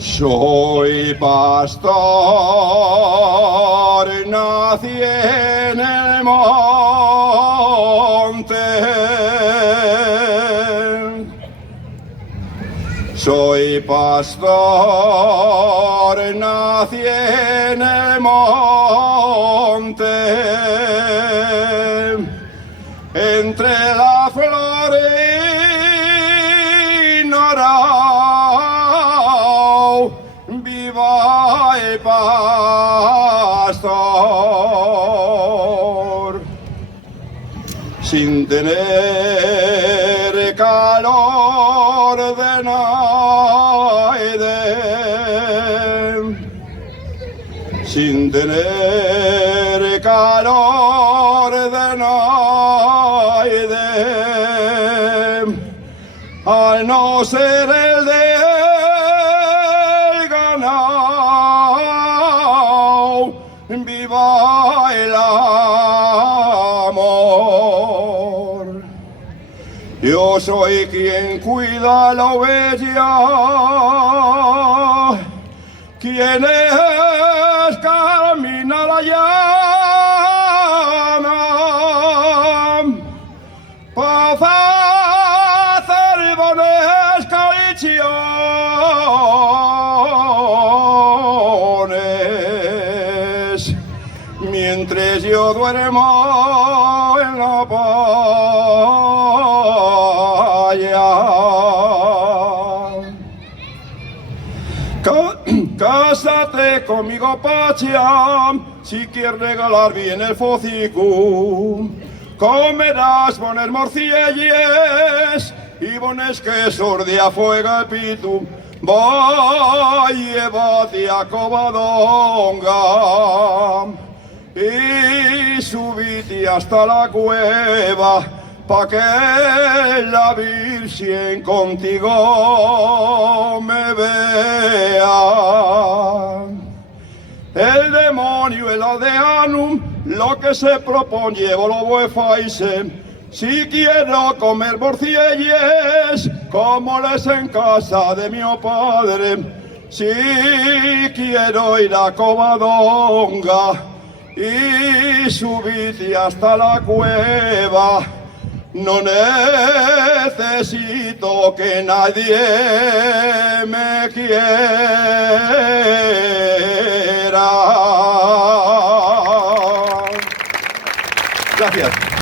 Soy pastor, nací en el monte. Soy pastor, nací en el monte. Entre la flor y norao, viva el pastor, sin tener calor de nadie, sin tener calor de nadie, al no ser el del ganado, viva el amor. Yo soy quien cuida la oveja, quien es camina la llana, para hacer bones cariciones, mientras yo duermo en la playa. Cásate conmigo, Pacha, si quieres regalar bien el focico. Comerás bones morcielles y bones quesos de afuega el pitu. Voy, llévate a Covadonga y subite hasta la cueva, pa' que la Virgen contigo me vea. El demonio, el aldeano, lo que se propone, lo voy a hacer. Si quiero comer morcielles, como les en casa de mi padre. Si quiero ir a Covadonga y subirte hasta la cueva, no necesito que nadie me quiera. Gracias.